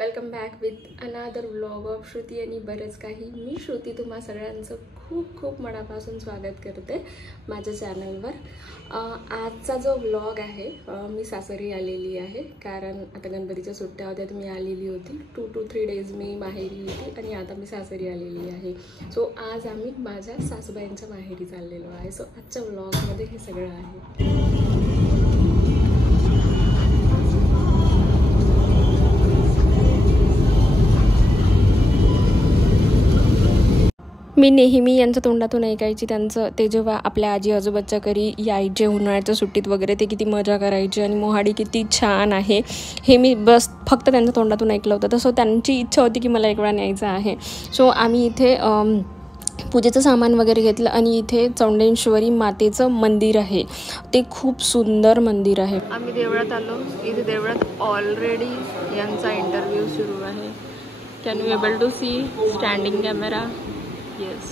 Welcome back with अनादर vlog of Shruti आणि बरेच काही. मी श्रुती तुम्हा सगळ्यांचं खूप खूप मनापासून स्वागत करते माझ्या चॅनलवर. आजचा जो व्लॉग आहे, मी सासरी आलेली आहे कारण आता गणपतीच्या सुट्ट्या होत्या तर मी आलेली होती. 2 to 3 days मी माहेरी होती आणि आता मी सासरी आलेली आहे. सो आज आम्ही माझ्या सासूबाईंच्या माहेरी चाललेलो आहे. सो आजच्या व्लॉगमध्ये हे सगळं आहे. मी नेहमी यांच्या तोंडातून ऐकायची त्यांचं ते जेव्हा आपल्या आजी आजोबाच्या घरी यायचे उन्हाळ्याच्या सुट्टीत वगैरे, ते किती मजा करायचे आणि मोहाडी किती छान आहे हे मी बस फक्त त्यांच्या तोंडातून ऐकलं होतं. तसं त्यांची इच्छा होती की मला एक वेळा न्यायचं आहे. सो आम्ही इथे पूजेचं सामान वगैरे घेतलं आणि इथे चौंडेश्वरी मातेचं मंदिर आहे. ते खूप सुंदर मंदिर आहे. आम्ही देवळात आलो. इथे देवळात ऑलरेडी यांचा इंटरव्ह्यू सुरू आहे. Can you able to see standing camera? Yes,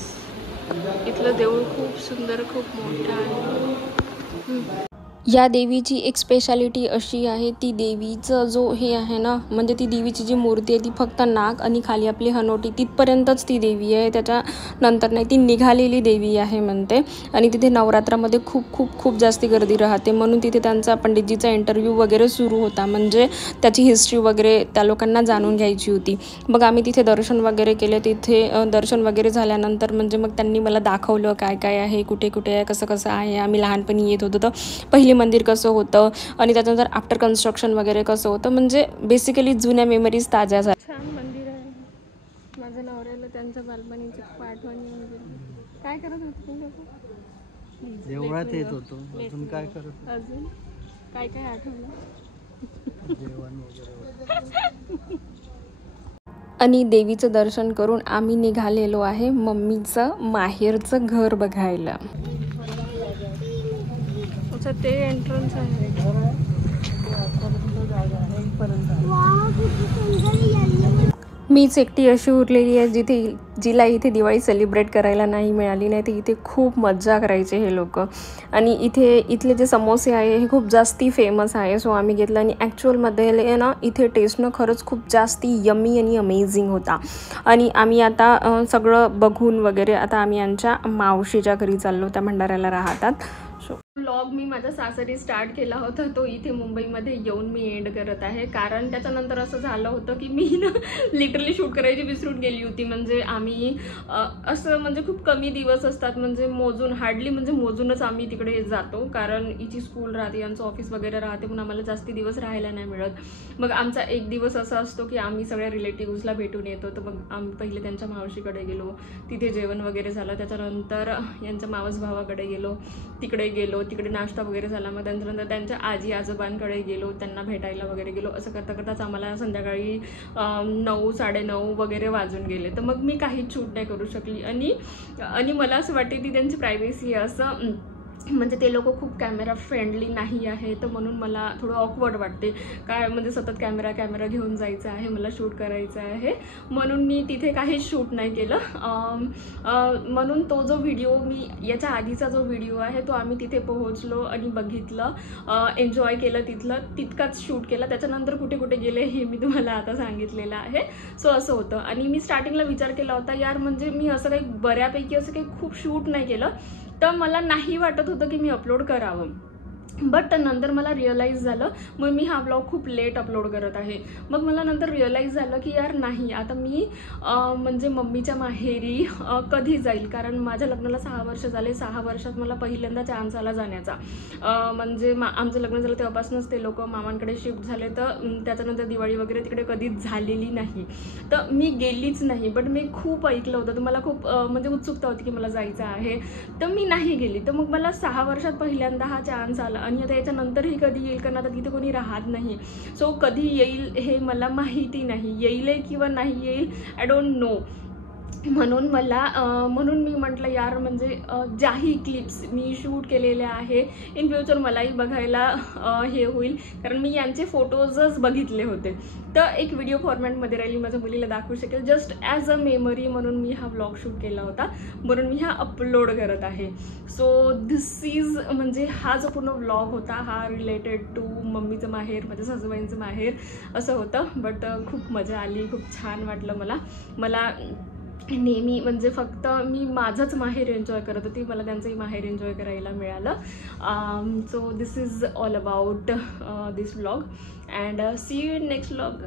इथलं देऊळ खूप सुंदर, खूप मोठं आहे. या देवीची एक स्पेशालिटी अशी आहे, ती देवीचं जो हे आहे ना, म्हणजे ती देवीची जी मूर्ती आहे ती फक्त नाक आणि खाली आपली हनोटी तिथपर्यंतच ती देवी आहे. त्याच्यानंतर नाही, ती निघालेली देवी आहे म्हणते. आणि तिथे नवरात्रामध्ये खूप खूप खूप जास्ती गर्दी राहते, म्हणून तिथे त्यांचा पंडितजीचा इंटरव्ह्यू वगैरे सुरू होता. म्हणजे त्याची हिस्ट्री वगैरे त्या लोकांना जाणून घ्यायची होती. मग आम्ही तिथे दर्शन वगैरे केले. तिथे दर्शन वगैरे झाल्यानंतर म्हणजे मग त्यांनी मला दाखवलं काय काय आहे, कुठे कुठे आहे, कसं कसं आहे. आम्ही लहानपणी येत होतो तर पहिली मंदिर कसं होतं आणि त्याच्यानंतर आफ्टर कन्स्ट्रक्शन वगैरे कसं होतं, म्हणजे बेसिकली जुन्या मेमरीज ताज्या झाल्या. छान मंदिर आहे. माझ्या नवऱ्याला त्यांच्या बालपणीची आठवणी वगैरे. काय करत होते तुम्ही? देवळात येत होतो. अजून काय करत? अजून काय काय आठवलं? जेवण वगैरे. आणि देवीचं दर्शन करून आम्ही निघालेलो आहे मम्मीचं माहेरचं घर बघायला. ते एंट्रन्स आहे. मीच एकटी अशी उरलेली आहे जिला इथे दिवाळी सेलिब्रेट करायला नाही मिळाली. नाही तर इथे खूप मज्जा करायचे हे लोक. आणि इथले जे समोसे आहे हे खूप जास्ती फेमस आहे. सो आम्ही घेतलं आणि ॲक्च्युअलमध्ये ना इथे टेस्टनं खरंच खूप जास्ती यम्मी आणि अमेझिंग होता. आणि आम्ही आता सगळं बघून वगैरे आता आम्ही यांच्या मावशीच्या घरी चाललो, त्या भंडाऱ्याला राहतात. सो व्लॉग मी माझ्या सासरी स्टार्ट केला होता, तो इथे मुंबईमध्ये येऊन मी एंड करत आहे. कारण त्याच्यानंतर असं झालं होतं की मी ना लिटरली शूट करायची विसरून गेली होती. म्हणजे आम्ही असं म्हणजे खूप कमी दिवस असतात, म्हणजे हार्डली म्हणजे मोजूनच आम्ही तिकडे जातो. कारण हिची स्कूल राहते, यांचं ऑफिस वगैरे राहते, म्हणून आम्हाला जास्ती दिवस राहायला नाही मिळत. मग आमचा एक दिवस असा असतो की आम्ही सगळ्या रिलेटिव्हजला भेटून येतो. तर मग आम्ही पहिले त्यांच्या मावशीकडे गेलो, तिथे जेवण वगैरे झालं. त्याच्यानंतर यांच्या मावस भावाकडे गेलो, तिकडे नाश्ता वगैरे झाला. मग त्यानंतर त्यांच्या आजी आजोबांकडे गेलो, त्यांना भेटायला वगैरे गेलो. असं करता करताच आम्हाला संध्याकाळी 9, 9:30 वगैरे वाजून गेले. तर मग मी काहीच शूट नाही करू शकली. आणि मला असं वाटते ती त्यांची प्रायव्हसी असं, म्हणजे ते लोक खूप कॅमेरा फ्रेंडली नाही आहे. तर म्हणून मला थोडं ऑकवर्ड वाटते. काय म्हणजे सतत कॅमेरा घेऊन जायचं आहे, मला शूट करायचं आहे, म्हणून मी तिथे काहीच शूट नाही केलं. म्हणून तो जो व्हिडिओ मी याच्या आधीचा जो व्हिडिओ आहे तो आम्ही तिथे पोहोचलो आणि बघितलं, एन्जॉय केलं, तितकाच शूट केला. त्याच्यानंतर कुठे कुठे गेले हे मी तुम्हाला आता सांगितलेलं आहे. सो असं होतं. आणि मी स्टार्टिंगला विचार केला होता, यार म्हणजे मी असं काही बऱ्यापैकी असं काही खूप शूट नाही केलं, तर मला नाही वाटत होतं की मी अपलोड करावं. बट नंतर मला रिअलाईज झालं, मग मी हा ब्लॉग खूप लेट अपलोड करत आहे. मग मला नंतर रिअलाईज झालं की यार नाही, आता मी म्हणजे मम्मीच्या माहेरी कधी जाईल. कारण माझ्या लग्नाला 6 वर्ष झाले. 6 वर्षात मला पहिल्यांदा चान्स आला जाण्याचा. म्हणजे आमचं लग्न झालं तेव्हापासूनच ते लोक मामांकडे शिफ्ट झाले. तर त्याच्यानंतर दिवाळी वगैरे तिकडे कधीच झालेली नाही, तर मी गेलीच नाही. बट मी खूप ऐकलं होतं, तर मला खूप म्हणजे उत्सुकता होती की मला जायचं आहे, तर मी नाही गेली. तर मग मला 6 वर्षात पहिल्यांदा हा चान्स आला. आणि आता याच्यानंतरही कधी येईल, कारण आता तिथे कोणी राहत नाही. सो कधी येईल हे मला माहिती नाही. येईल किंवा नाही येईल, आय डोंट नो. म्हणून म्हणून मी म्हटलं यार म्हणजे ज्याही क्लिप्स मी शूट केलेल्या आहे इन फ्युचर मलाही बघायला हे होईल, कारण मी यांचे फोटोजच बघितले होते. तर एक व्हिडिओ फॉर्मॅटमध्ये राहिली, माझ्या मुलीला दाखवू शकेल, जस्ट ॲज अ मेमरी म्हणून मी हा व्लॉग शूट केला होता, म्हणून मी हा अपलोड करत आहे. सो दिस इज म्हणजे हा जो पूर्ण व्लॉग होता हा रिलेटेड टू मम्मीचं माहेर, माझ्या सासूबाईंचं माहेर असं होतं. बट खूप मजा आली, खूप छान वाटलं मला नेहमी म्हणजे फक्त मी माझंच माहेर एन्जॉय करत होती, मला त्यांचंही माहेर एन्जॉय करायला मिळालं. So this is all about this vlog and see you in next vlog.